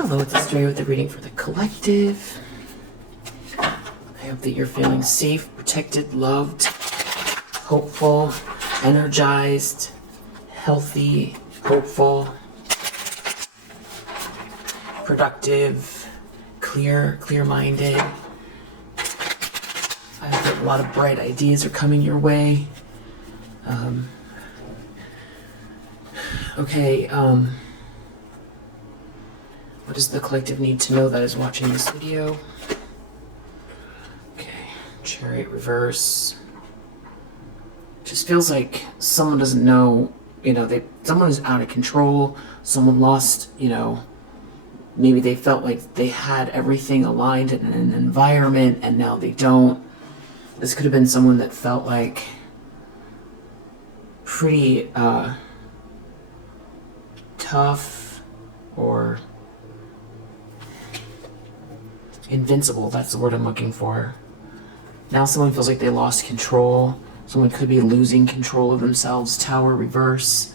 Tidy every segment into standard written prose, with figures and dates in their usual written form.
Hello, it's Dre with the reading for the collective. I hope that you're feeling safe, protected, loved, hopeful, energized, healthy, hopeful, productive, clear-minded. I hope that a lot of bright ideas are coming your way. What does the collective need to know that is watching this video? Okay, Chariot reverse. Just feels like someone doesn't know, someone is out of control, someone lost, maybe they felt like they had everything aligned in an environment and now they don't. This could have been someone that felt like pretty tough or invincible. That's the word I'm looking for. Now someone feels like they lost control. Someone could be losing control of themselves. Tower reverse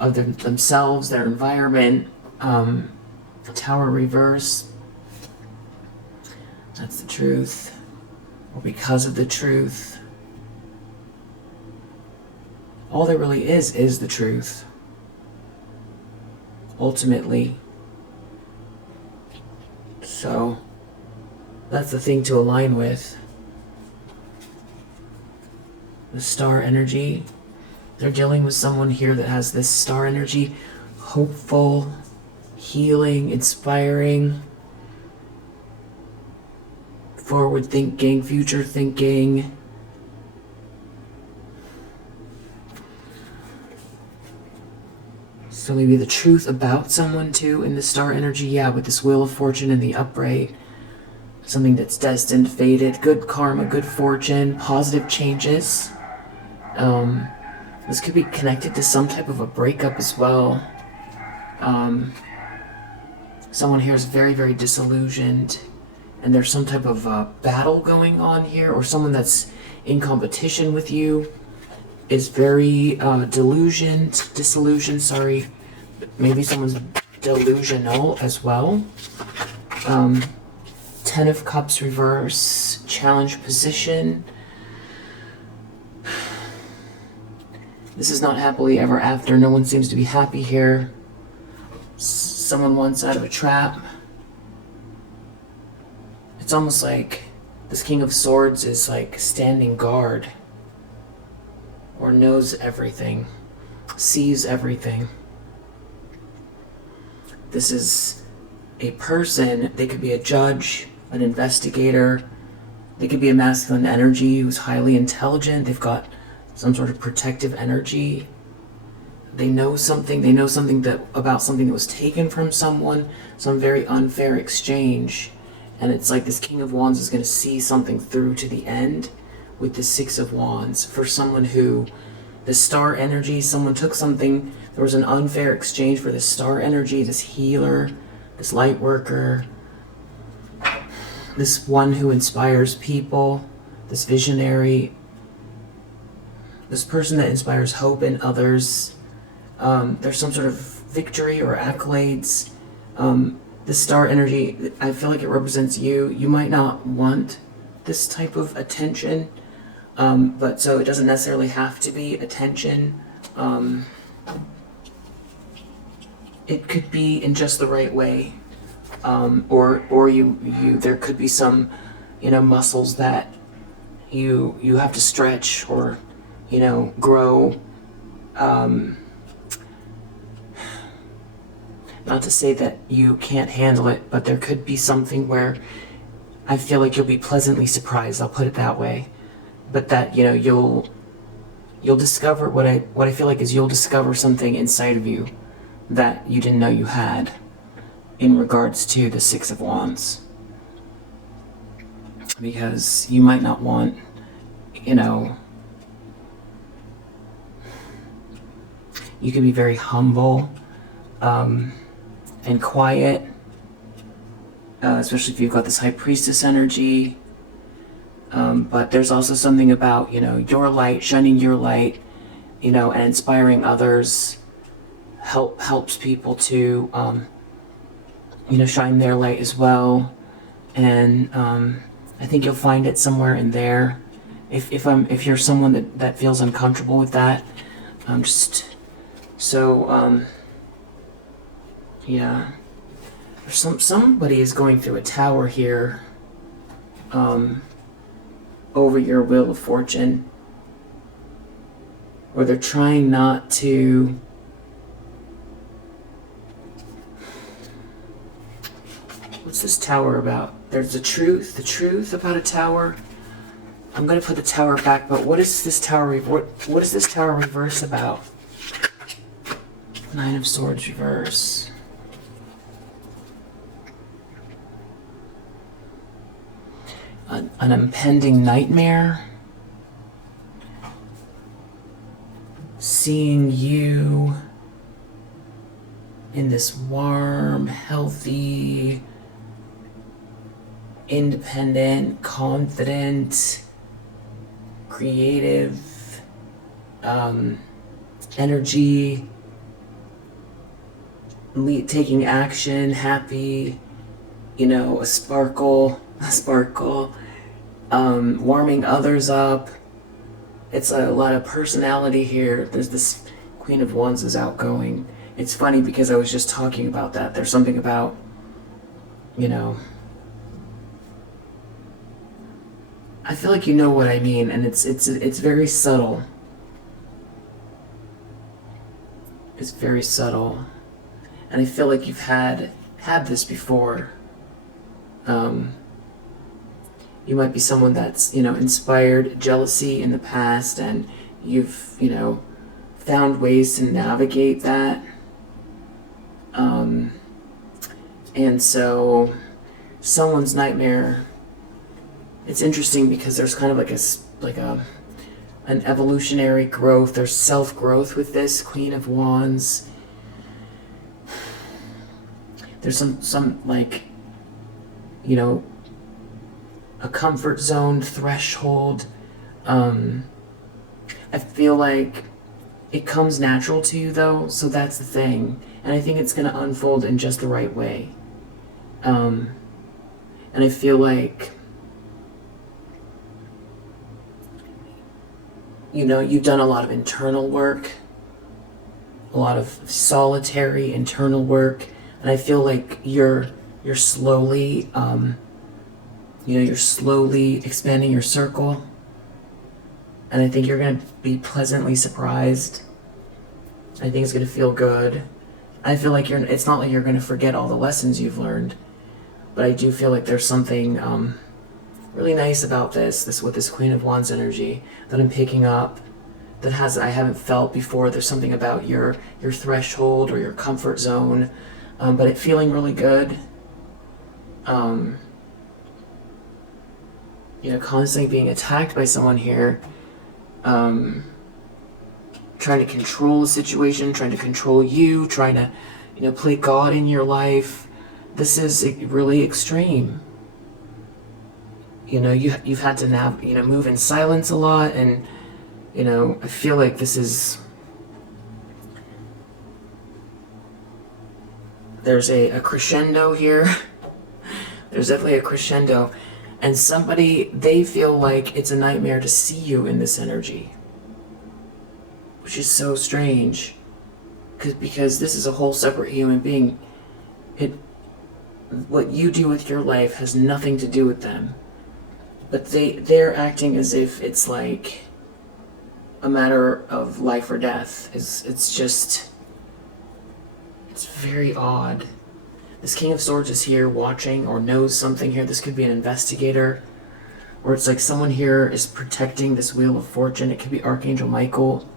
of themselves, their environment. Tower reverse. That's the truth. Or because of the truth. All there really is the truth. Ultimately. So that's the thing to align with. The star energy. They're dealing with someone here that has this star energy. Hopeful, healing, inspiring, forward thinking, future thinking. So maybe the truth about someone too in the star energy. Yeah, with this Wheel of Fortune and the upright. Something that's destined, fated, good karma, good fortune, positive changes. This could be connected to some type of a breakup as well. Someone here is very, very disillusioned, and there's some type of battle going on here, or someone that's in competition with you is very disillusioned, sorry. Maybe someone's delusional as well. Ten of Cups reverse, challenge position. This is not happily ever after. No one seems to be happy here. Someone wants out of a trap. It's almost like this King of Swords is like standing guard. Or knows everything. Sees everything. This is a person. They could be a judge, an investigator. They could be a masculine energy who's highly intelligent. They've got some sort of protective energy. They know something about something that was taken from someone, some very unfair exchange. And it's like this King of Wands is going to see something through to the end with the Six of Wands. For someone who, the star energy, someone took something, there was an unfair exchange for this star energy, this healer, this light worker, this one who inspires people, this visionary, this person that inspires hope in others. There's some sort of victory or accolades. This star energy, I feel like it represents you. You might not want this type of attention, but so it doesn't necessarily have to be attention. It could be in just the right way. Or you there could be some, muscles that you have to stretch or, grow. Not to say that you can't handle it, but there could be something where I feel like you'll be pleasantly surprised, I'll put it that way. But that, you'll discover what I feel like is you'll discover something inside of you that you didn't know you had in regards to the Six of Wands. Because you might not want, you can be very humble and quiet, especially if you've got this High Priestess energy. But there's also something about, your light, shining your light, and inspiring others helps people to shine their light as well. And I think you'll find it somewhere in there. If you're someone that feels uncomfortable with that, yeah. Somebody is going through a tower here, over your Wheel of Fortune, or they're trying not to. What's this tower about? There's the truth about a tower. I'm gonna put the tower back, but what is this tower? What is this tower reverse about? Nine of Swords reverse. An impending nightmare. Seeing you in this warm, healthy, independent, confident, creative energy, taking action, happy, a sparkle, warming others up. It's a lot of personality here. There's this Queen of Wands is outgoing. It's funny because I was just talking about that. There's something about, I feel like you know what I mean, and it's very subtle. It's very subtle, and I feel like you've had this before. You might be someone that's inspired jealousy in the past, and you've found ways to navigate that. And so someone's nightmare. It's interesting because there's kind of like an evolutionary growth. There's self-growth with this Queen of Wands. There's some a comfort zone threshold. I feel like it comes natural to you though, so that's the thing. And I think it's going to unfold in just the right way. And I feel like you've done a lot of internal work, a lot of solitary internal work, and I feel like you're slowly, you're slowly expanding your circle, and I think you're going to be pleasantly surprised. I think it's going to feel good. I feel like it's not like you're going to forget all the lessons you've learned, but I do feel like there's something really nice about this with this Queen of Wands energy that I'm picking up that I haven't felt before. There's something about your threshold or your comfort zone, but it feeling really good. Constantly being attacked by someone here, trying to control the situation, trying to control you, trying to, play God in your life. This is really extreme. You've had to now, move in silence a lot, and, I feel like this is, there's a crescendo here. There's definitely a crescendo, and they feel like it's a nightmare to see you in this energy, which is so strange, because this is a whole separate human being. What you do with your life has nothing to do with them. But they're acting as if it's like a matter of life or death. It's very odd. This King of Swords is here watching or knows something here. This could be an investigator, or it's like someone here is protecting this Wheel of Fortune. It could be Archangel Michael,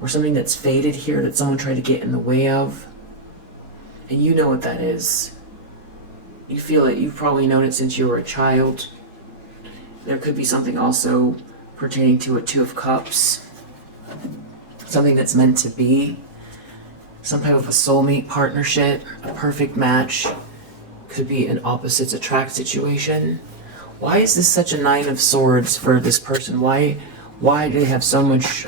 or something that's faded here that someone tried to get in the way of. And you know what that is. You feel it. You've probably known it since you were a child. There could be something also pertaining to a Two of Cups. Something that's meant to be. Some type of a soulmate partnership, a perfect match. Could be an opposites attract situation. Why is this such a Nine of Swords for this person? Why do they have so much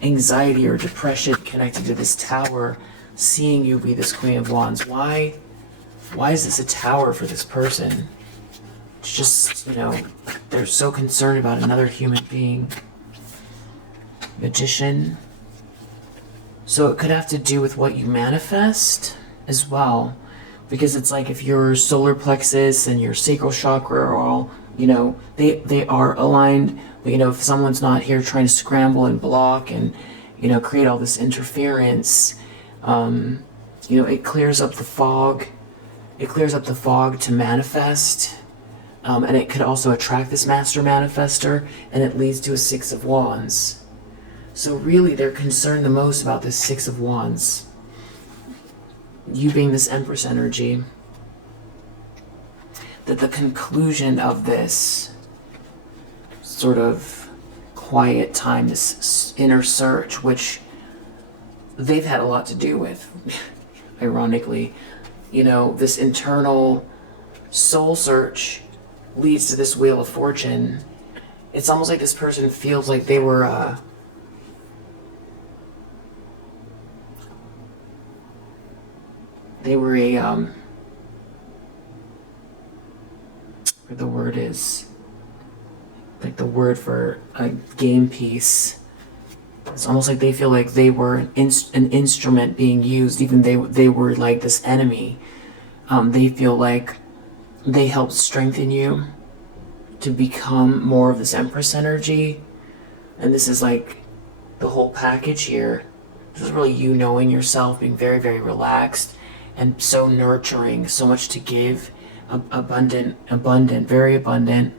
anxiety or depression connected to this tower, seeing you be this Queen of Wands? Why Why is this a tower for this person? It's just, they're so concerned about another human being. Magician. So it could have to do with what you manifest as well. Because it's like if your solar plexus and your sacral chakra are all, they are aligned. But, if someone's not here trying to scramble and block and, create all this interference, it clears up the fog. It clears up the fog to manifest. And it could also attract this master manifester, and it leads to a Six of Wands. So really, they're concerned the most about this Six of Wands. You being this Empress energy. That the conclusion of this sort of quiet time, this inner search, which they've had a lot to do with, ironically, this internal soul search leads to this Wheel of Fortune. It's almost like this person feels like they were the word is like the word for a game piece. It's almost like they feel like they were an instrument being used, even they were like this enemy. They feel like they helped strengthen you to become more of this Empress energy. And this is like the whole package here. This is really you knowing yourself, being very, very relaxed and so nurturing, so much to give, abundant, very abundant,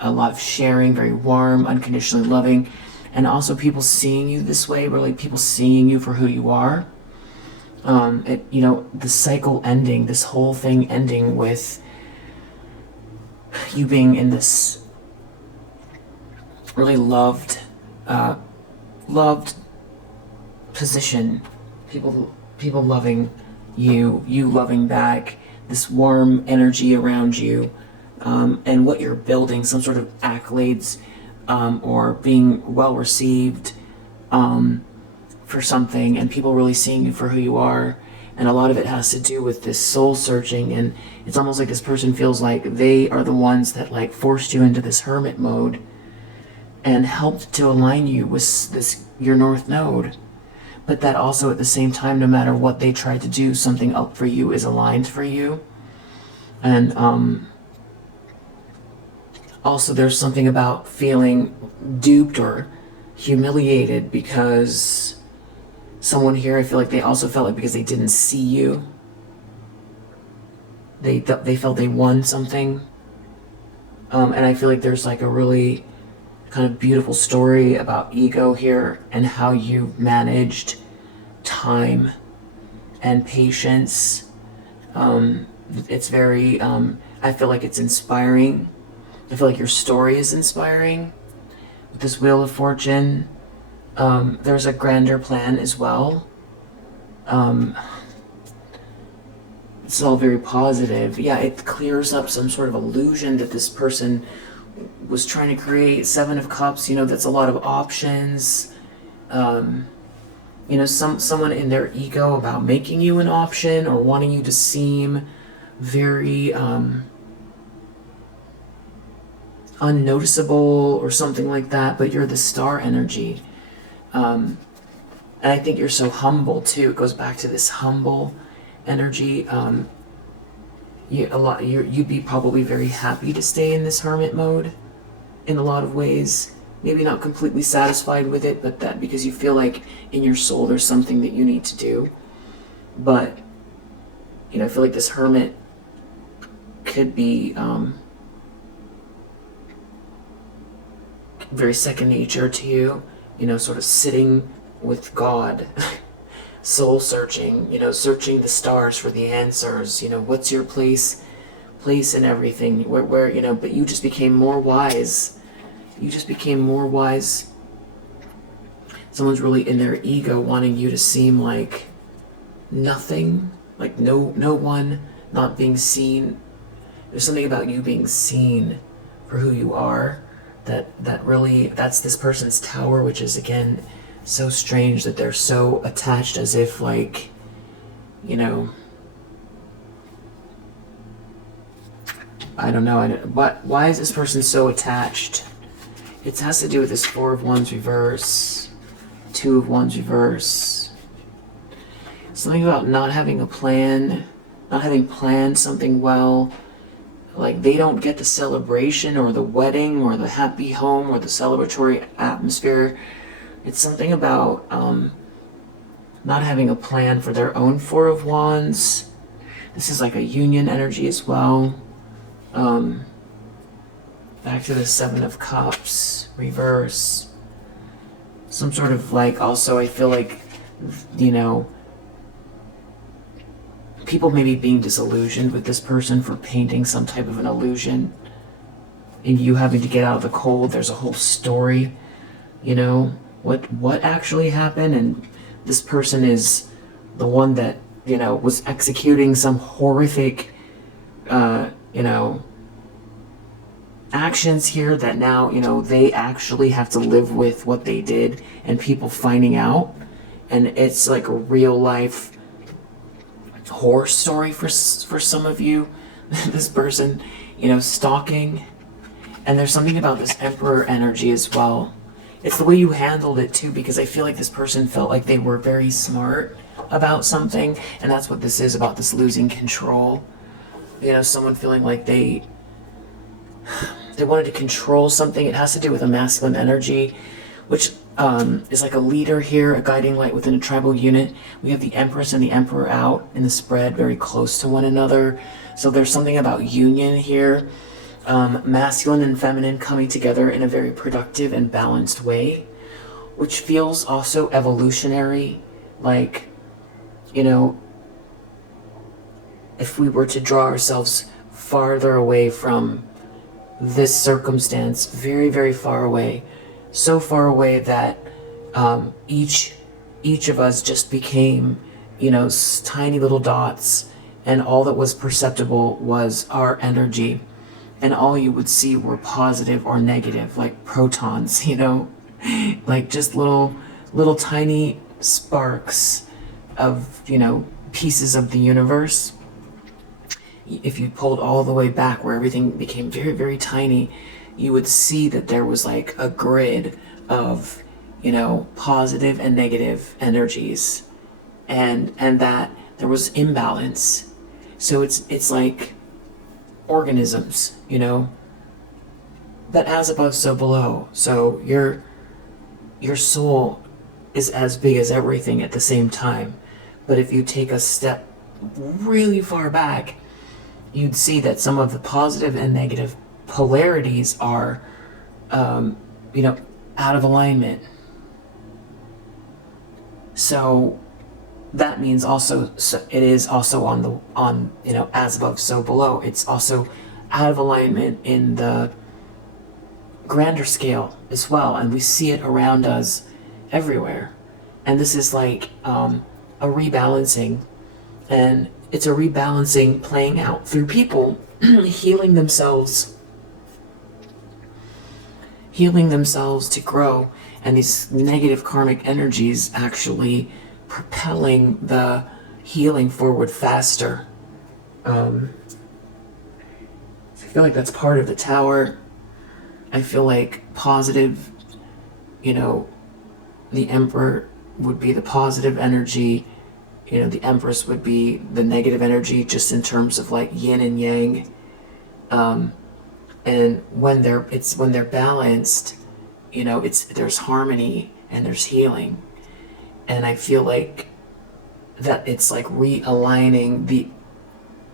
a lot of sharing, very warm, unconditionally loving. And also people seeing you this way, really people seeing you for who you are. The cycle ending, this whole thing ending with you being in this really loved position. People loving you, you loving back, this warm energy around you, and what you're building, some sort of accolades, or being well received for something, and people really seeing you for who you are. And a lot of it has to do with this soul searching, and it's almost like this person feels like they are the ones that like forced you into this hermit mode and helped to align you with this your North Node. But that also at the same time, no matter what they try to do, something up for you is aligned for you. And also there's something about feeling duped or humiliated because someone here, I feel like they also felt like because they didn't see you, they felt they won something. And I feel like there's like a really kind of beautiful story about ego here and how you managed time and patience. It's very, I feel like it's inspiring. I feel like your story is inspiring. With this Wheel of Fortune, there's a grander plan as well. It's all very positive. Yeah, it clears up some sort of illusion that this person was trying to create. Seven of Cups, that's a lot of options. Someone in their ego about making you an option or wanting you to seem very unnoticeable or something like that, but you're the star energy. And I think you're so humble too. It goes back to this humble energy. You'd be probably very happy to stay in this hermit mode in a lot of ways. Maybe not completely satisfied with it, but that because you feel like in your soul there's something that you need to do. But I feel like this hermit could be very second nature to you, sort of sitting with God, soul searching, searching the stars for the answers, what's your place in everything, where but you just became more wise. Someone's really in their ego wanting you to seem like nothing, like no one, not being seen. There's something about you being seen for who you are that really, that's this person's tower, which is again so strange that they're so attached, as if like I don't know. Why is this person so attached? It has to do with this Four of Wands reverse, Two of Wands reverse. Something about not having a plan, not having planned something well. Like they don't get the celebration or the wedding or the happy home or the celebratory atmosphere. It's something about not having a plan for their own Four of Wands. This is like a union energy as well. Back to the Seven of Cups, reverse. Some sort of like, also I feel like, you know, people maybe being disillusioned with this person for painting some type of an illusion. And you having to get out of the cold. There's a whole story, you know, what actually happened. And this person is the one that, you know, was executing some horrific, you know, actions here that now, you know, they actually have to live with what they did and people finding out. And it's like a real life horror story for some of you. This person, you know, stalking. And there's something about this Emperor energy as well. It's the way you handled it too, because I feel like this person felt like they were very smart about something, and that's what this is about, this losing control. You know, someone feeling like they wanted to control something. It has to do with a masculine energy, which is like a leader here, a guiding light within a tribal unit. We have the Empress and the Emperor out in the spread, very close to one another. So there's something about union here. Masculine and feminine coming together in a very productive and balanced way, which feels also evolutionary. Like, you know, if we were to draw ourselves farther away from this circumstance, very, very far away, so far away that each of us just became, you know, tiny little dots, and all that was perceptible was our energy. And all you would see were positive or negative, like protons, you know, like just little tiny sparks of, you know, pieces of the universe. If you pulled all the way back where everything became very, very tiny, you would see that there was like a grid of, you know, positive and negative energies, and that there was imbalance. So it's like organisms, you know, that as above, so below. So your soul is as big as everything at the same time. But if you take a step really far back, you'd see that some of the positive and negative polarities are, you know, out of alignment. So that means also, so it is also on you know, as above, so below. It's also out of alignment in the grander scale as well, and we see it around us everywhere. And this is like a rebalancing, and it's a rebalancing playing out through people healing themselves to grow, and these negative karmic energies actually propelling the healing forward faster. I feel like that's part of the Tower. I feel like positive, you know, the Emperor would be the positive energy, you know, the Empress would be the negative energy, just in terms of like yin and yang. And when they're balanced, you know, there's harmony and there's healing. And I feel like that it's like realigning the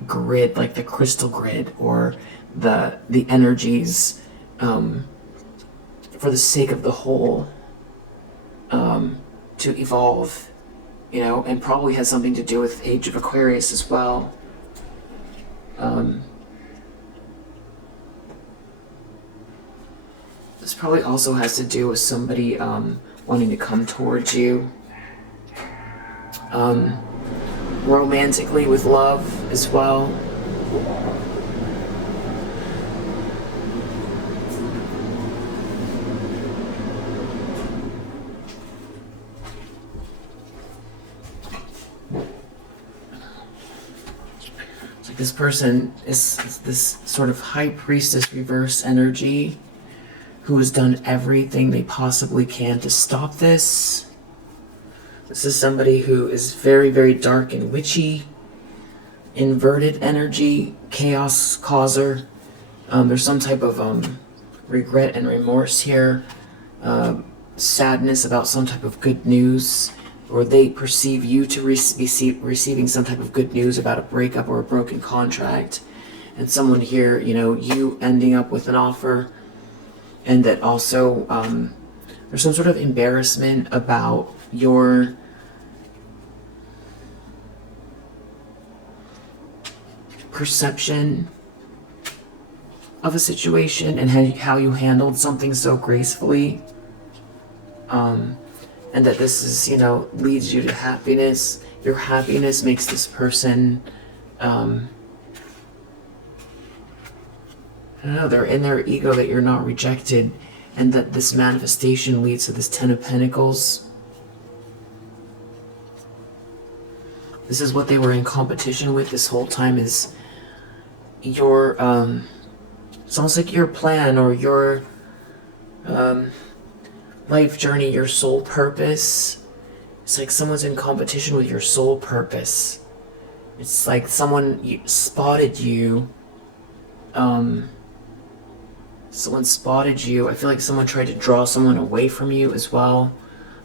grid, like the crystal grid, or the energies, for the sake of the whole, to evolve, you know, and probably has something to do with Age of Aquarius as well. This probably also has to do with somebody wanting to come towards you, romantically, with love as well. Like this person is this sort of high priestess reverse energy who has done everything they possibly can to stop this. This is somebody who is very, very dark and witchy, inverted energy, chaos causer. There's some type of regret and remorse here, sadness about some type of good news, or they perceive you to be receiving some type of good news about a breakup or a broken contract, and someone here, you ending up with an offer, and that also there's some sort of embarrassment about your perception of a situation and how you handled something so gracefully. And that this is, leads you to happiness. Your happiness makes this person, I don't know, they're in their ego that you're not rejected, and that this manifestation leads to this 10 of Pentacles. This is what they were in competition with this whole time, is your, it's almost like your plan or your, life journey, your soul purpose. It's like someone's in competition with your soul purpose. It's like someone spotted you. Someone spotted you. I feel like someone tried to draw someone away from you as well,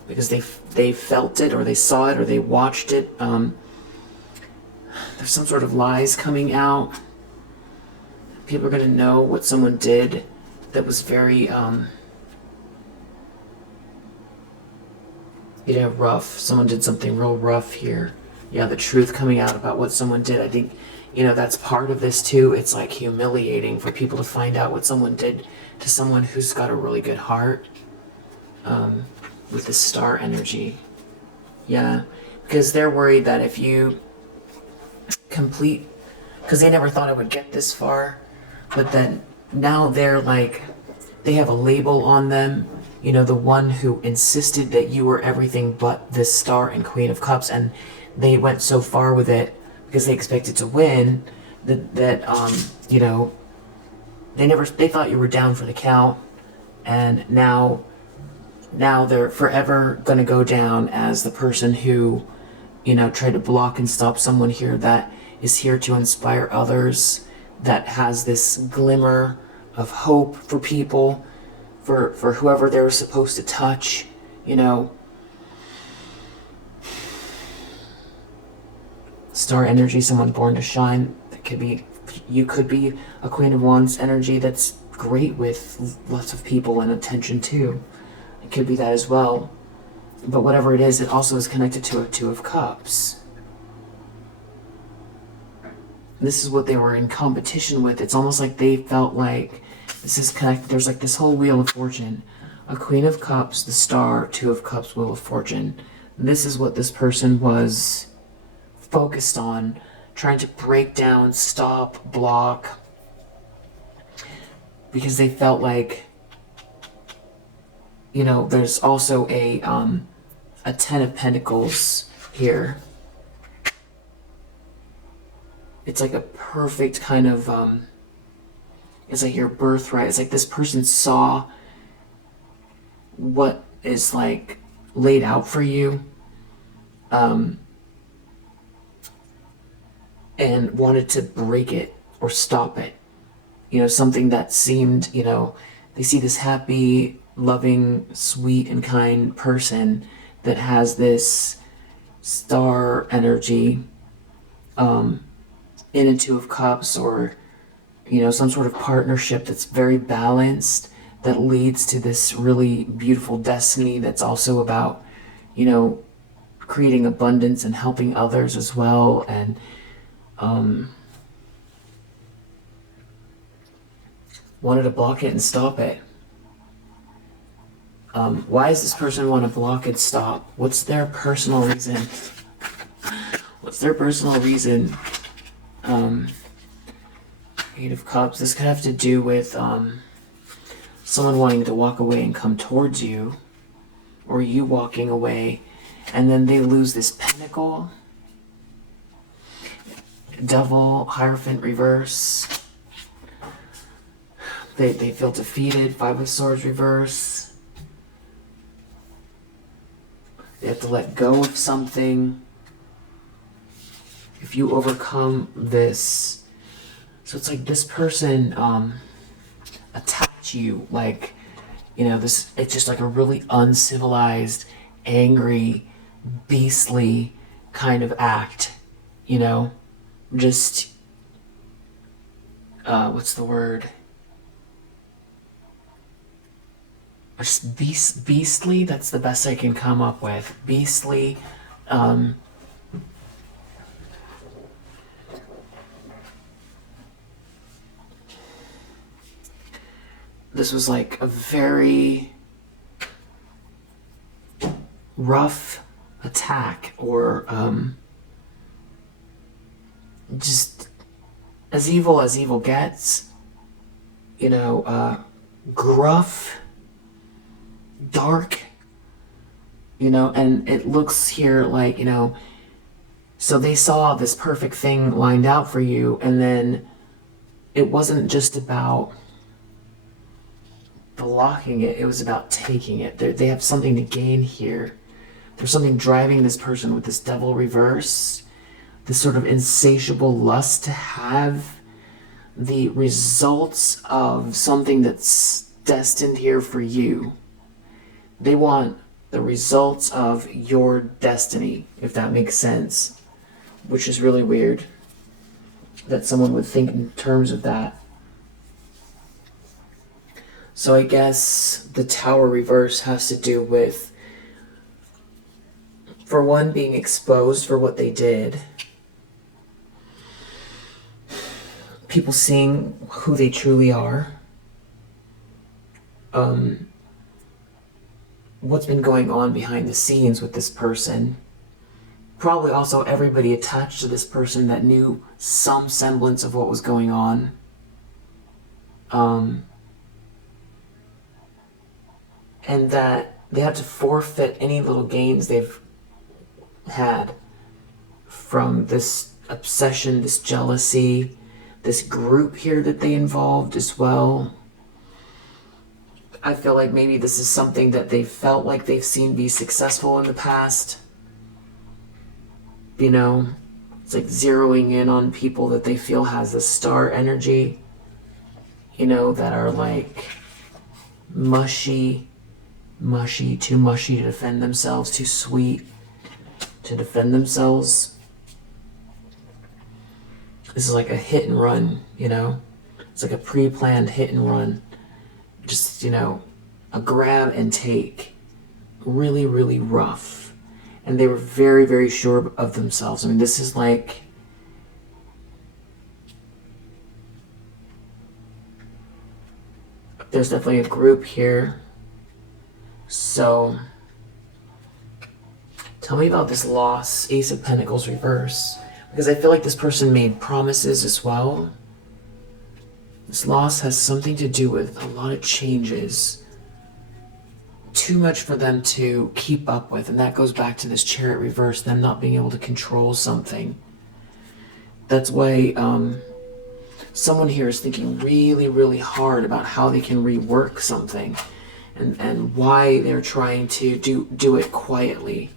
because they felt it, or they saw it, or they watched it. There's some sort of lies coming out. People are going to know what someone did that was very rough. Someone did something real rough here. Yeah, the truth coming out about what someone did. I think, that's part of this too. It's like humiliating for people to find out what someone did to someone who's got a really good heart, with the star energy. Yeah, because they're worried that if you complete, because they never thought I would get this far, but then now they're like, they have a label on them. The one who insisted that you were everything but this Star and Queen of Cups, and they went so far with it because they expected to win that they thought you were down for the count, and now they're forever going to go down as the person who, tried to block and stop someone here that is here to inspire others, that has this glimmer of hope for people, for whoever they were supposed to touch, Star energy, someone born to shine. You could be a Queen of Wands energy that's great with lots of people and attention too. It could be that as well. But whatever it is, it also is connected to a Two of Cups. This is what they were in competition with. It's almost like they felt like this is connected. There's like this whole Wheel of Fortune. A Queen of Cups, the Star, Two of Cups, Wheel of Fortune. This is what this person was focused on, trying to break down, stop, block, because they felt like, there's also a 10 of Pentacles here. It's like a perfect kind of, it's like your birthright. It's like this person saw what is like laid out for you, and wanted to break it or stop it. Something that seemed, they see this happy, loving, sweet, and kind person that has this Star energy, in a Two of Cups, or some sort of partnership that's very balanced, that leads to this really beautiful destiny that's also about, creating abundance and helping others as well. And wanted to block it and stop it. Why does this person want to block and stop? What's their personal reason? What's their personal reason? Eight of Cups. This could have to do with someone wanting to walk away and come towards you, or you walking away, and then they lose this pentacle. Devil, Hierophant reverse. They feel defeated. Five of Swords reverse. They have to let go of something. If you overcome this, so it's like this person attacked you, like, you know, this, it's just like a really uncivilized, angry, beastly kind of act, you know, just what's the word? Just beastly. That's the best I can come up with. Beastly. This was like a very rough attack, or just as evil gets, you know, gruff, dark, you know, and it looks here like, you know, so they saw this perfect thing lined out for you, and then it wasn't just about blocking it, it was about taking it. They have something to gain here. There's something driving this person with this Devil reverse, this sort of insatiable lust to have the results of something that's destined here for you. They want the results of your destiny, if that makes sense, which is really weird that someone would think in terms of that. So I guess the Tower reverse has to do with, for one, being exposed for what they did. People seeing who they truly are. What's been going on behind the scenes with this person. Probably also everybody attached to this person that knew some semblance of what was going on. And that they have to forfeit any little gains they've had from this obsession, this jealousy, this group here that they involved as well. I feel like maybe this is something that they felt like they've seen be successful in the past. You know, it's like zeroing in on people that they feel has a star energy, you know, that are like mushy, too mushy to defend themselves, too sweet to defend themselves. This is like a hit and run, you know? It's like a pre-planned hit and run. Just, you know, a grab and take. Really, really rough. And they were very, very sure of themselves. I mean, this is like... There's definitely a group here. So, tell me about this loss, Ace of Pentacles reverse. Because I feel like this person made promises as well. This loss has something to do with a lot of changes. Too much for them to keep up with. And that goes back to this Chariot reverse, them not being able to control something. That's why someone here is thinking really, really hard about how they can rework something. And why they're trying to do it quietly.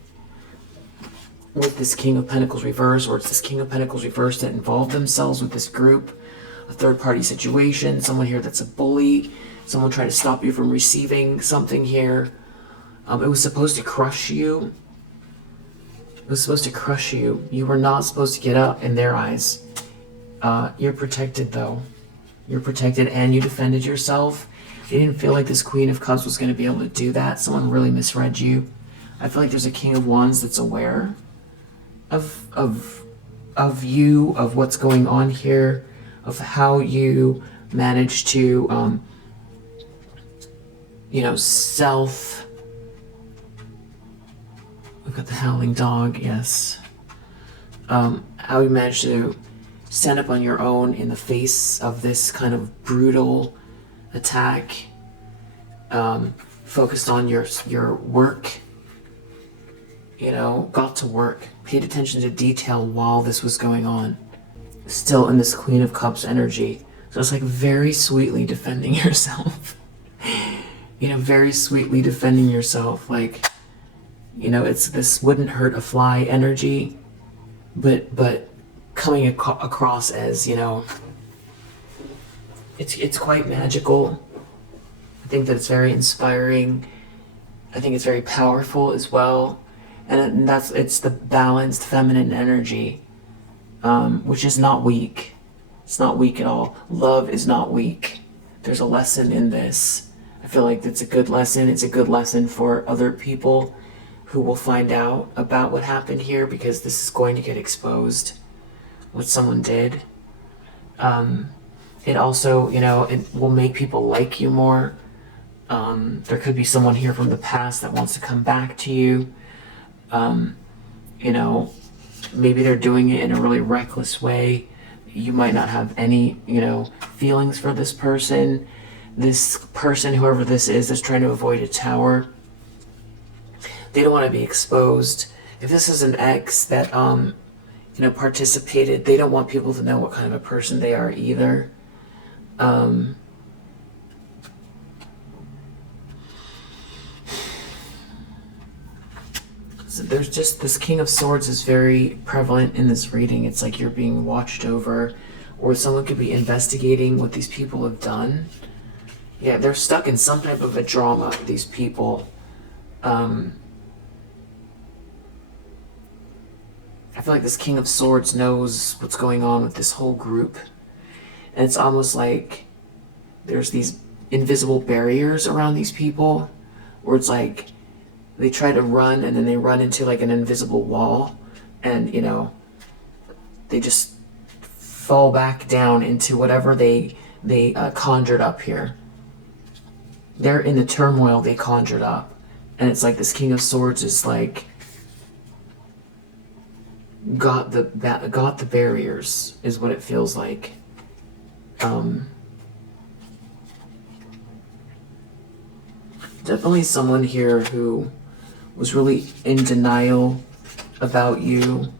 With this King of Pentacles reverse, or it's this King of Pentacles reverse that involved themselves with this group, a third-party situation, someone here that's a bully, someone trying to stop you from receiving something here. It was supposed to crush you. It was supposed to crush you. You were not supposed to get up in their eyes. You're protected, though. You're protected, and you defended yourself. They didn't feel like this Queen of Cups was going to be able to do that. Someone really misread you. I feel like there's a King of Wands that's aware of you, of what's going on here, of how you manage to, you know, we've got the howling dog, yes. How you manage to stand up on your own in the face of this kind of brutal attack, focused on your work, you know, got to work, paid attention to detail while this was going on. still in this Queen of Cups energy. So it's like very sweetly defending yourself. You know, very sweetly defending yourself. Like, you know, it's this wouldn't hurt a fly energy, but coming across as, you know, it's quite magical. I think that it's very inspiring. I think it's very powerful as well. And it's the balanced feminine energy, which is not weak. It's not weak at all. Love is not weak. There's a lesson in this. I feel like it's a good lesson. It's a good lesson for other people who will find out about what happened here, because this is going to get exposed, what someone did. It also, you know, it will make people like you more. There could be someone here from the past that wants to come back to you. You know, maybe they're doing it in a really reckless way. You might not have any, you know, feelings for this person. This person, whoever this is trying to avoid a tower, they don't want to be exposed. If this is an ex that, you know, participated, they don't want people to know what kind of a person they are either. So there's just this King of Swords is very prevalent in this reading. It's like you're being watched over, or someone could be investigating what these people have done. Yeah, they're stuck in some type of a drama, these people. I feel like this King of Swords knows what's going on with this whole group. And it's almost like there's these invisible barriers around these people, where it's like they try to run and then they run into like an invisible wall, and, you know, they just fall back down into whatever they conjured up here. They're in the turmoil they conjured up. And it's like this King of Swords is like got the barriers, is what it feels like. Definitely someone here who was really in denial about you,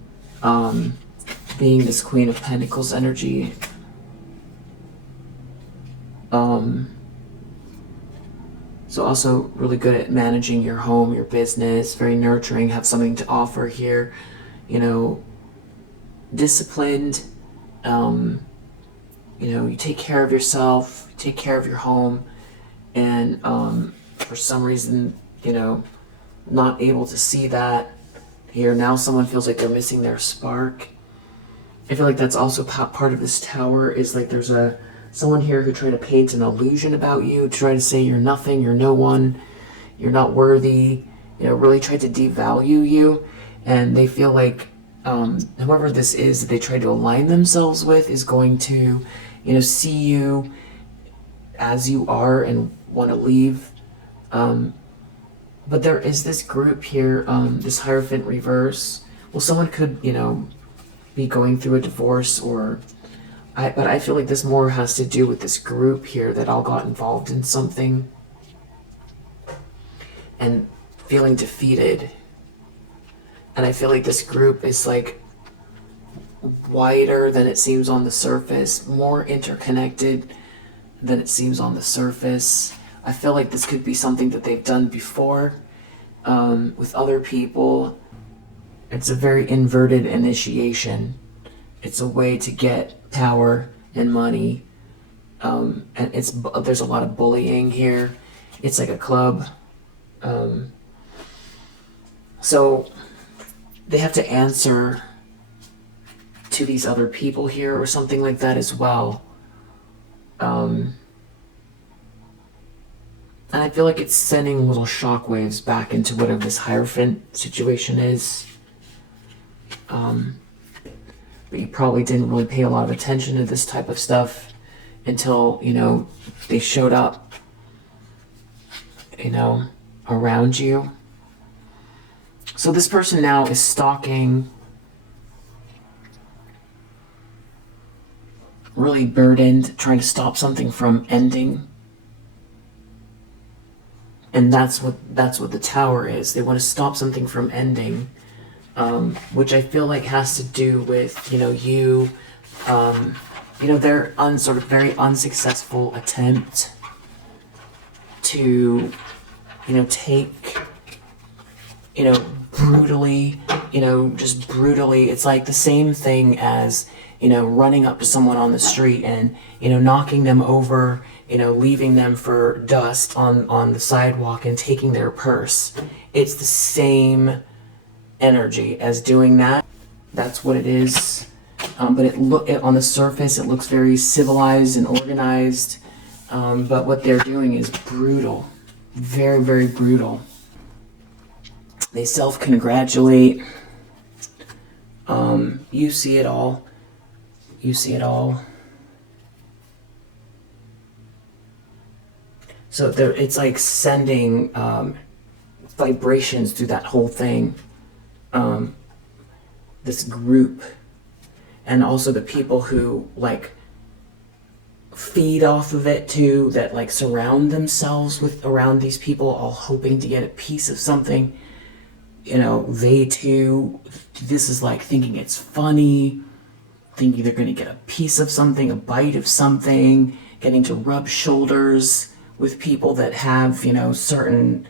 being this Queen of Pentacles energy. So also really good at managing your home, your business, very nurturing, have something to offer here, you know, disciplined, you know, you take care of yourself, you take care of your home, and for some reason, you know, not able to see that here. Now someone feels like they're missing their spark. I feel like that's also part of this tower, is like there's someone here who tried to paint an illusion about you, try to say you're nothing, you're no one, you're not worthy, you know, really tried to devalue you. And they feel like whoever this is that they try to align themselves with is going to, you know, see you as you are and want to leave. But there is this group here, this Hierophant reverse. Well, someone could, you know, be going through a divorce, but I feel like this more has to do with this group here that all got involved in something and feeling defeated. And I feel like this group is like wider than it seems on the surface, more interconnected than it seems on the surface. I feel like this could be something that they've done before with other people. It's a very inverted initiation. It's a way to get power and money, and there's a lot of bullying here. It's like a club. So they have to answer to these other people here or something like that as well. And I feel like it's sending little shockwaves back into whatever this Hierophant situation is. But you probably didn't really pay a lot of attention to this type of stuff until, you know, they showed up, you know, around you. So this person now is stalking, really burdened, trying to stop something from ending. And that's what the tower is. They want to stop something from ending, which I feel like has to do with, you know, you Their sort of very unsuccessful attempt to, take, brutally, just brutally. It's like the same thing as, running up to someone on the street and, knocking them over, leaving them for dust on the sidewalk and taking their purse. It's the same energy as doing that. That's what it is. But on the surface, it looks very civilized and organized. But what they're doing is brutal. Very, very brutal. They self-congratulate. You see it all. You see it all. So it's like sending vibrations through that whole thing. This group. And also the people who like feed off of it too, that like surround themselves around these people, all hoping to get a piece of something. They too, this is like thinking it's funny, thinking they're going to get a piece of something, a bite of something, getting to rub shoulders with people that have, certain,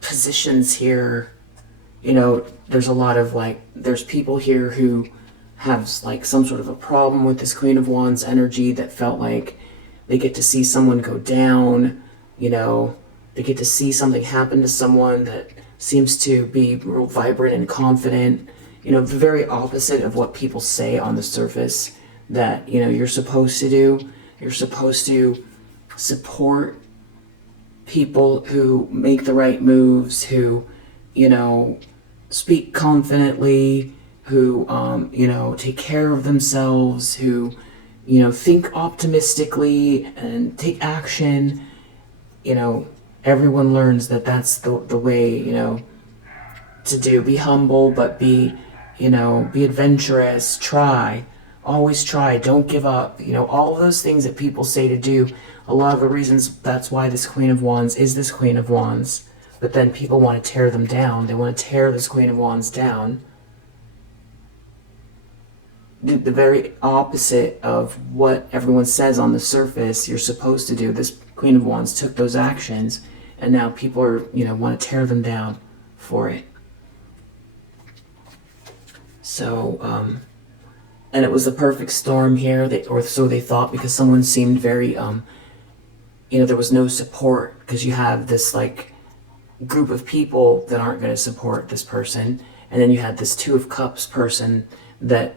positions here. There's a lot of there's people here who have like some sort of a problem with this Queen of Wands energy that felt like they get to see someone go down, they get to see something happen to someone that seems to be real vibrant and confident, the very opposite of what people say on the surface that, you're supposed to do. You're supposed to support people who make the right moves, who, speak confidently, who, take care of themselves, who, think optimistically and take action. Everyone learns that that's the way, to do. Be humble, but be adventurous, always try, don't give up. All of those things that people say to do, a lot of the reasons that's why this Queen of Wands is this Queen of Wands. But then people want to tear them down. They want to tear this Queen of Wands down. The very opposite of what everyone says on the surface you're supposed to do. This Queen of Wands took those actions, and now people are, want to tear them down for it. So, and it was the perfect storm here, or so they thought, because someone seemed very, there was no support, because you have this, group of people that aren't going to support this person, and then you had this Two of Cups person that,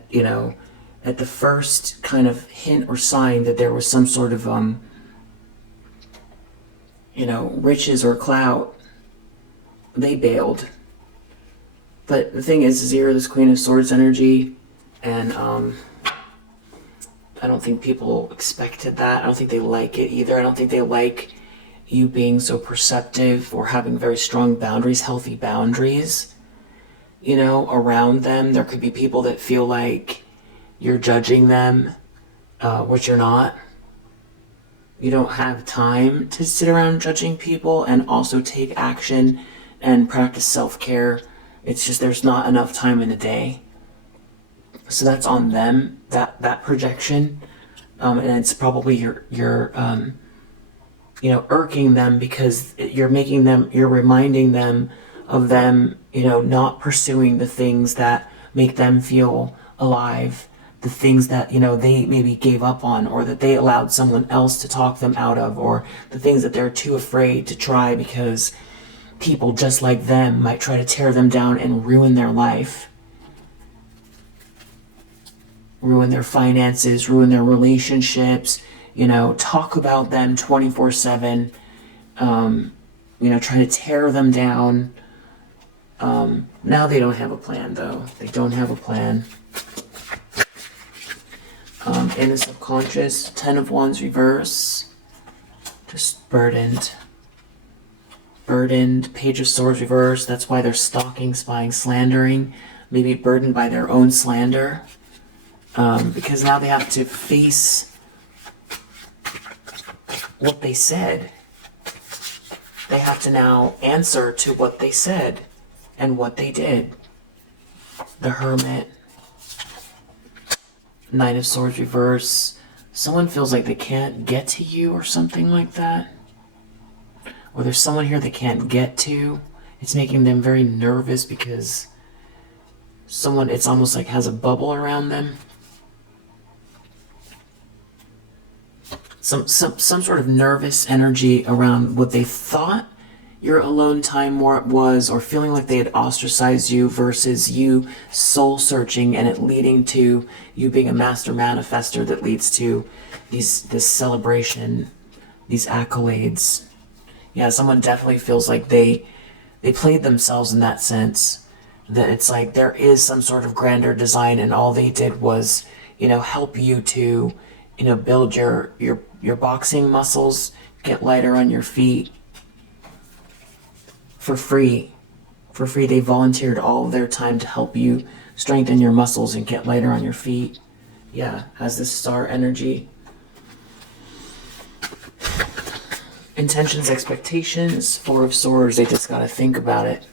at the first kind of hint or sign that there was some sort of, riches or clout, they bailed. But the thing is you're this Queen of Swords energy, and I don't think people expected that. I don't think they like it either. I don't think they like you being so perceptive or having very strong boundaries, healthy boundaries, around them. There could be people that feel like you're judging them, which you're not. You don't have time to sit around judging people and also take action and practice self-care. It's just there's not enough time in a day. So that's on them, that projection. And it's probably you're irking them, because you're reminding them of them, not pursuing the things that make them feel alive, the things that, they maybe gave up on, or that they allowed someone else to talk them out of, or the things that they're too afraid to try because people just like them might try to tear them down and ruin their life. Ruin their finances, ruin their relationships, talk about them 24/7, try to tear them down. Now they don't have a plan, though. They don't have a plan. In the subconscious, 10 of Wands reverse, just burdened. Page of Swords reverse, that's why they're stalking, spying, slandering, maybe burdened by their own slander. Because now they have to face what they said. They have to now answer to what they said and what they did. the Hermit, Knight of Swords reverse. Someone feels like they can't get to you or something like that. Or there's someone here they can't get to. It's making them very nervous because someone, it's almost like has a bubble around them. Some sort of nervous energy around what they thought your alone time was, or feeling like they had ostracized you versus you soul searching and it leading to you being a master manifester that leads to this celebration, these accolades. Yeah, someone definitely feels like they played themselves in that sense. That it's like there is some sort of grander design and all they did was, help you to, build your boxing muscles, get lighter on your feet for free. For free, they volunteered all of their time to help you strengthen your muscles and get lighter on your feet. Yeah, has this star energy. Intentions, expectations, Four of Swords, they just gotta think about it.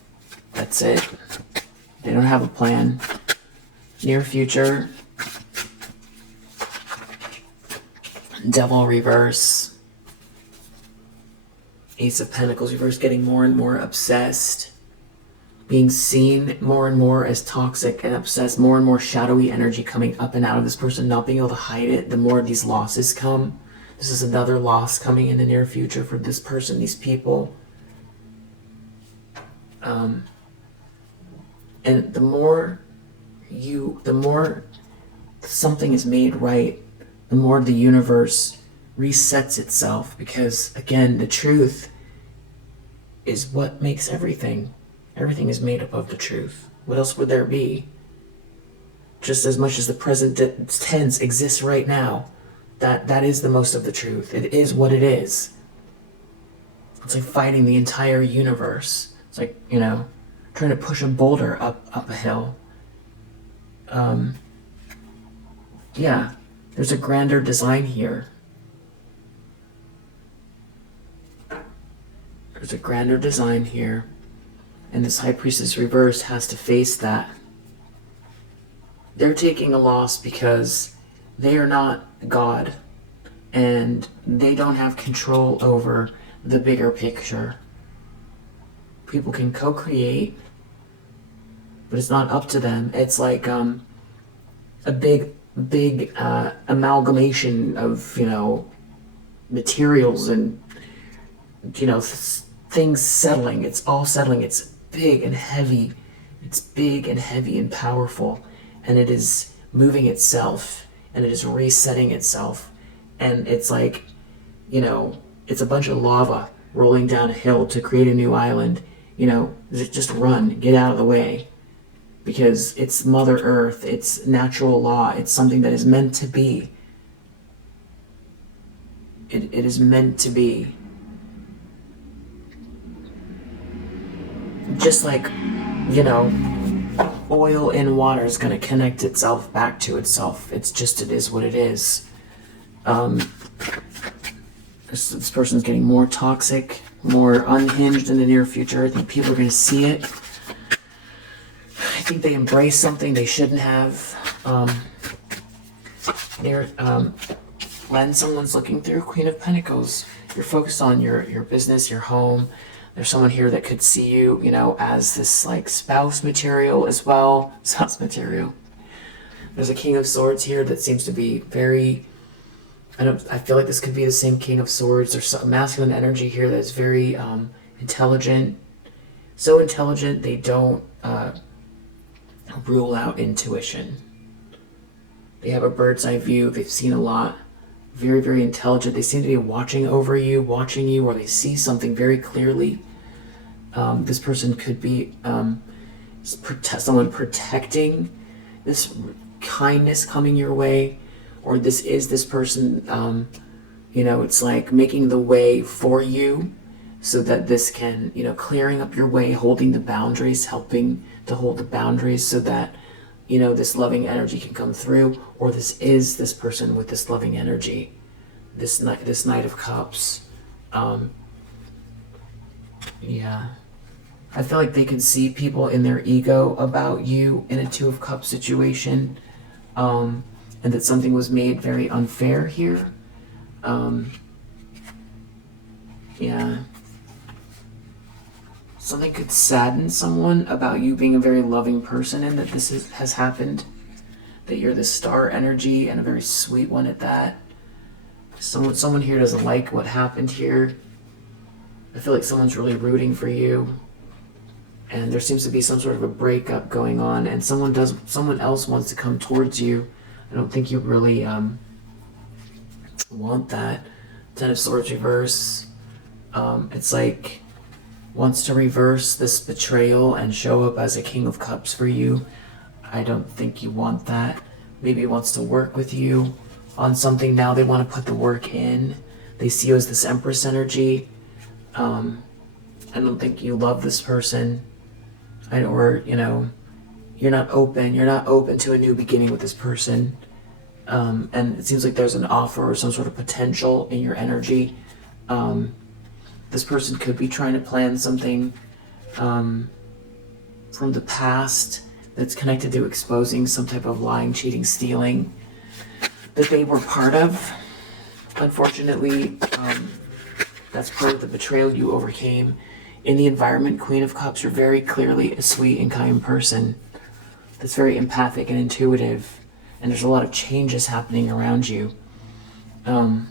That's it. They don't have a plan. Near future. Devil reverse. Ace of Pentacles reverse, getting more and more obsessed. Being seen more and more as toxic and obsessed. More and more shadowy energy coming up and out of this person, not being able to hide it. The more these losses come. This is another loss coming in the near future for this person, these people. And the more something is made right, the more the universe resets itself, because again, the truth is what makes everything. Everything is made up of the truth. What else would there be? Just as much as the present tense exists right now, that is the most of the truth. It is what it is. It's like fighting the entire universe. It's like, trying to push a boulder up a hill. Yeah, there's a grander design here. There's a grander design here. And this High Priestess reverse has to face that. They're taking a loss because they are not God. And they don't have control over the bigger picture. People can co-create, but it's not up to them. It's like a big amalgamation of, materials and, things settling. It's all settling. It's big and heavy. It's big and heavy and powerful. And it is moving itself. And it is resetting itself. And it's like, it's a bunch of lava rolling down a hill to create a new island. Just run. Get out of the way. Because it's Mother Earth. It's natural law. It's something that is meant to be. It is meant to be. Just like, oil in water is going to connect itself back to itself. It is what it is. This person's getting more toxic, more unhinged in the near future. I think people are going to see it. I think they embrace something they shouldn't have. When someone's looking through Queen of Pentacles, you're focused on your business, your home. There's someone here that could see you, as this like spouse material as well. Spouse material. There's a King of Swords here that seems to be very, I feel like this could be the same King of Swords. There's some masculine energy here that's very intelligent. So intelligent they don't rule out intuition. They have a bird's eye view. They've seen a lot. Very, very intelligent. They seem to be watching over you, or they see something very clearly. This person could be someone protecting this kindness coming your way, or this person, it's like making the way for you so that this can, clearing up your way, holding the boundaries, helping to hold the boundaries so that, this loving energy can come through, or this person with this loving energy, this Knight of Cups. Yeah. I feel like they can see people in their ego about you in a Two of Cups situation, and that something was made very unfair here. Yeah. Something could sadden someone about you being a very loving person and that has happened. That you're the star energy and a very sweet one at that. Someone here doesn't like what happened here. I feel like someone's really rooting for you. And there seems to be some sort of a breakup going on, and someone else wants to come towards you. I don't think you really want that. Ten of Swords reverse. It's like wants to reverse this betrayal and show up as a King of Cups for you. I don't think you want that. Maybe wants to work with you on something now. They want to put the work in. They see you as this Empress energy. I don't think you love this person. Or, you know, you're not open to a new beginning with this person. And it seems like there's an offer or some sort of potential in your energy. This person could be trying to plan something from the past that's connected to exposing some type of lying, cheating, stealing that they were part of. Unfortunately, that's part of the betrayal you overcame. In the environment, Queen of Cups, you're very clearly a sweet and kind person that's very empathic and intuitive, and there's a lot of changes happening around you. I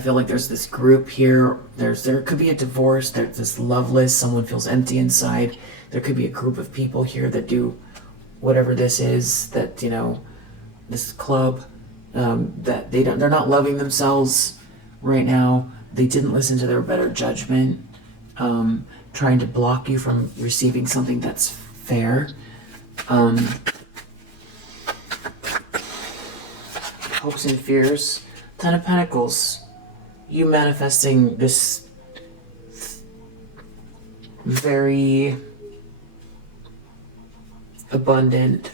feel like there's this group here. There could be a divorce. There's this loveless. Someone feels empty inside. There could be a group of people here that do whatever this is. That, you know, this club that they're not loving themselves right now. They didn't listen to their better judgment, trying to block you from receiving something that's fair. Hopes and fears. Ten of Pentacles. You manifesting this very abundant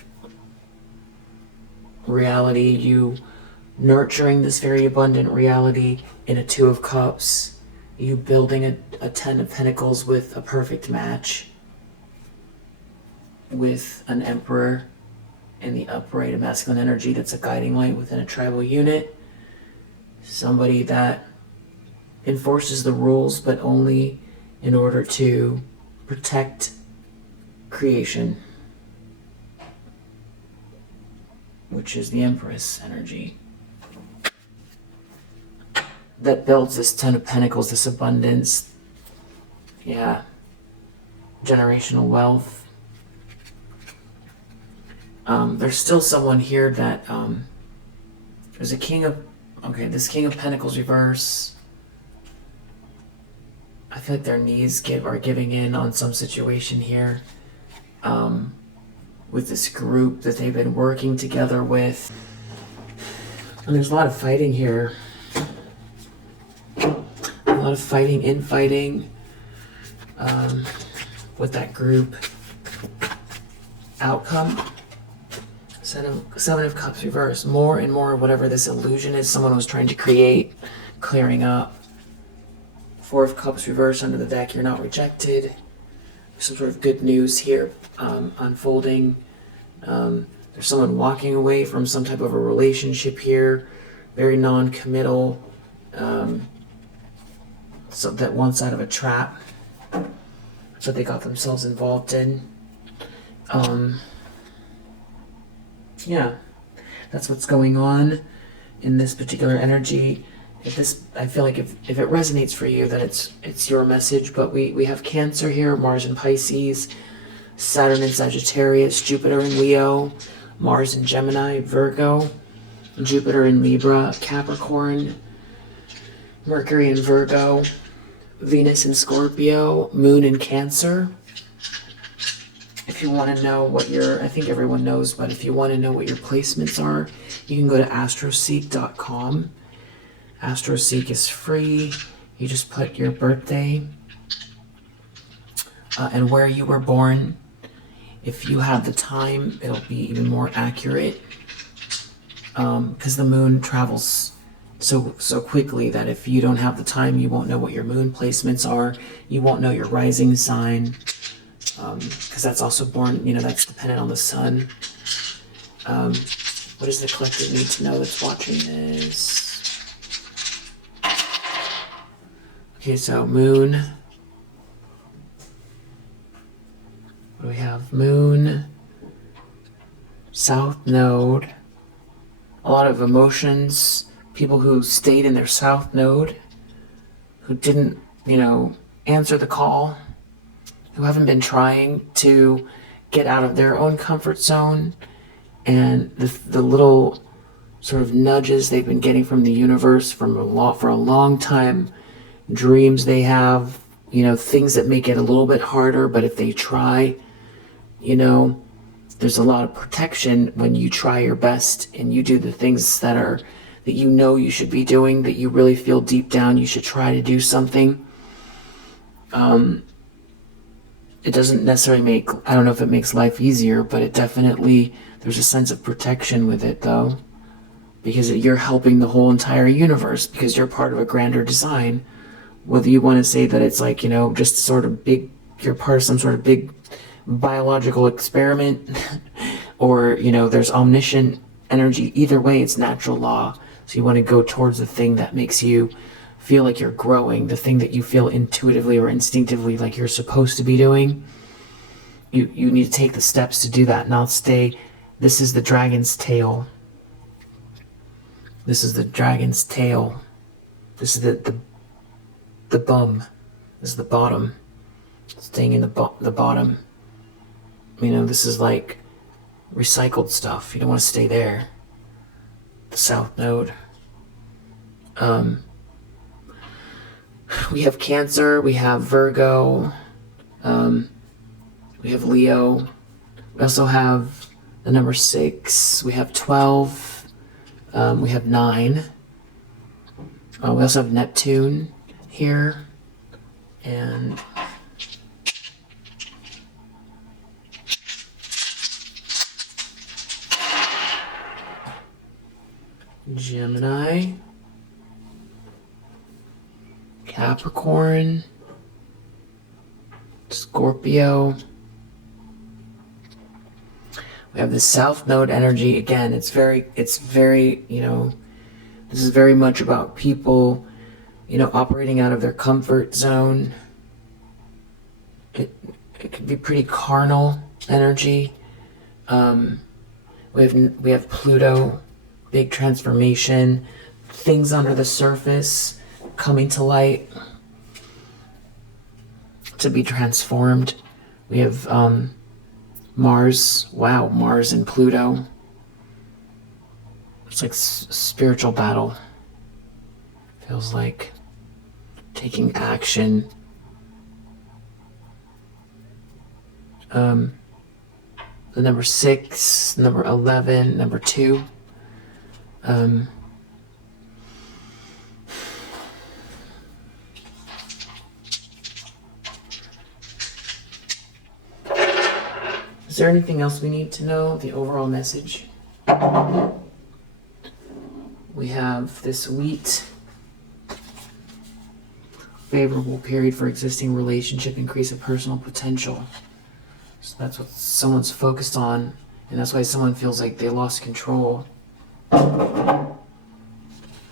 reality. You nurturing this very abundant reality in a Two of Cups. You building a Ten of Pentacles with a perfect match with an Emperor in the upright, a masculine energy that's a guiding light within a tribal unit. Somebody that enforces the rules, but only in order to protect creation, which is the Empress energy. That builds this Ten of Pentacles, this abundance. Yeah. Generational wealth. There's still someone here that, there's a this King of Pentacles reverse. I feel like their knees are giving in on some situation here. With this group that they've been working together with. And there's a lot of fighting here. A lot of infighting with that group. Outcome. Seven of Cups reverse. More and more whatever this illusion is someone was trying to create, clearing up. Four of Cups reverse under the deck. You're not rejected. Some sort of good news here unfolding. There's someone walking away from some type of a relationship here. Very non-committal. So that one side of a trap that they got themselves involved in. Yeah, that's what's going on in this particular energy. I feel like if it resonates for you, then it's your message. But we have Cancer here, Mars in Pisces, Saturn in Sagittarius, Jupiter in Leo, Mars in Gemini, Virgo, Jupiter in Libra, Capricorn, Mercury in Virgo, Venus in Scorpio, Moon in Cancer. If you want to know what I think everyone knows, but if you want to know what your placements are, you can go to astroseek.com. AstroSeek is free. You just put your birthday and where you were born. If you have the time, it'll be even more accurate because the moon travels so quickly that if you don't have the time, you won't know what your moon placements are. You won't know your rising sign, because that's also born, that's dependent on the sun. What does the collective need to know that's watching this? Okay, so moon. What do we have? Moon, south node. A lot of emotions. People who stayed in their south node, who didn't, answer the call, who haven't been trying to get out of their own comfort zone, and the little sort of nudges they've been getting from the universe for a long time, dreams they have, things that make it a little bit harder, but if they try, there's a lot of protection when you try your best and you do the things that you should be doing, that you really feel deep down you should try to do something. It doesn't necessarily I don't know if it makes life easier, but it definitely, there's a sense of protection with it though, because you're helping the whole entire universe, because you're part of a grander design. Whether you want to say that it's like, just sort of big, you're part of some sort of big biological experiment, or, there's omniscient energy. Either way, it's natural law. So you want to go towards the thing that makes you feel like you're growing, the thing that you feel intuitively or instinctively like you're supposed to be doing. You need to take the steps to do that. Now this is the dragon's tail. This is the dragon's tail. This is the bum. This is the bottom. Staying in the bottom. This is like recycled stuff. You don't want to stay there. The south node. We have Cancer, we have Virgo, we have Leo. We also have the number 6, we have 12, we have 9. We also have Neptune here, and Gemini, Capricorn, Scorpio. We have the South Node energy. Again, it's very, this is very much about people, operating out of their comfort zone. It can be pretty carnal energy. We have Pluto, big transformation, things under the surface coming to light to be transformed. We have Mars. Wow, Mars and Pluto. It's like spiritual battle. Feels like taking action. The number 6, number 11, number 2. Is there anything else we need to know? The overall message? We have this wheat. Favorable period for existing relationship, increase of personal potential. So that's what someone's focused on, and that's why someone feels like they lost control.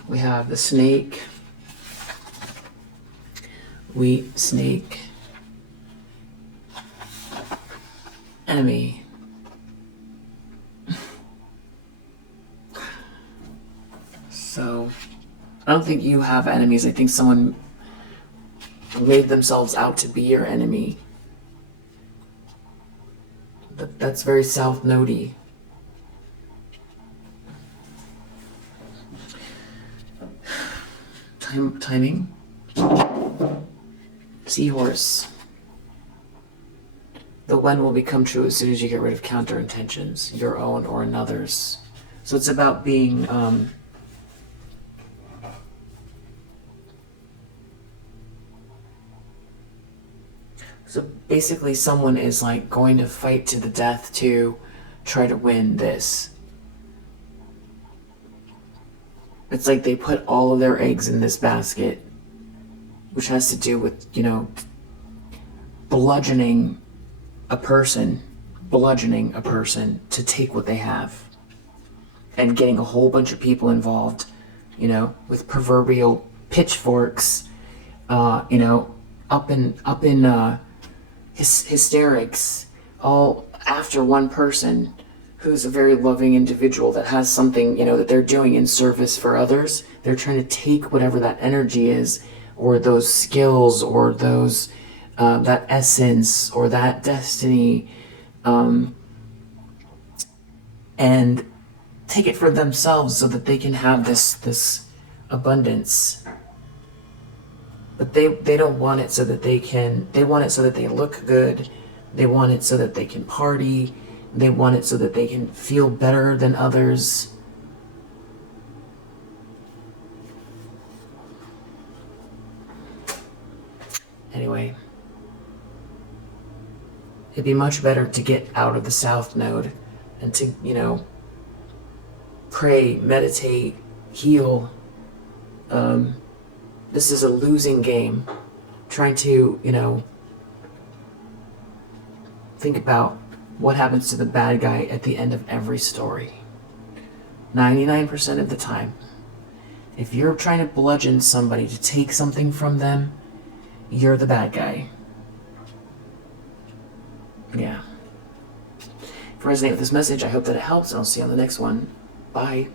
We have the snake. Wheat, snake. Enemy. So, I don't think you have enemies. I think someone made themselves out to be your enemy. That's very South Nodey. Timing. Seahorse. The when will become true as soon as you get rid of counter intentions, your own or another's. So it's about being so basically someone is like going to fight to the death to try to win this. It's like they put all of their eggs in this basket, which has to do with, bludgeoning a person to take what they have, and getting a whole bunch of people involved, with proverbial pitchforks, up in hysterics, all after one person who's a very loving individual that has something, that they're doing in service for others. They're trying to take whatever that energy is, or those skills, or those, that essence, or that destiny, and take it for themselves so that they can have this abundance. But they don't want it so that they want it so that they look good. They want it so that they can party. They want it so that they can feel better than others. Anyway, it'd be much better to get out of the South Node and to, pray, meditate, heal. This is a losing game. Trying to, think about what happens to the bad guy at the end of every story. 99% of the time, if you're trying to bludgeon somebody to take something from them, you're the bad guy. Yeah. If you resonate with this message, I hope that it helps, and I'll see you on the next one. Bye.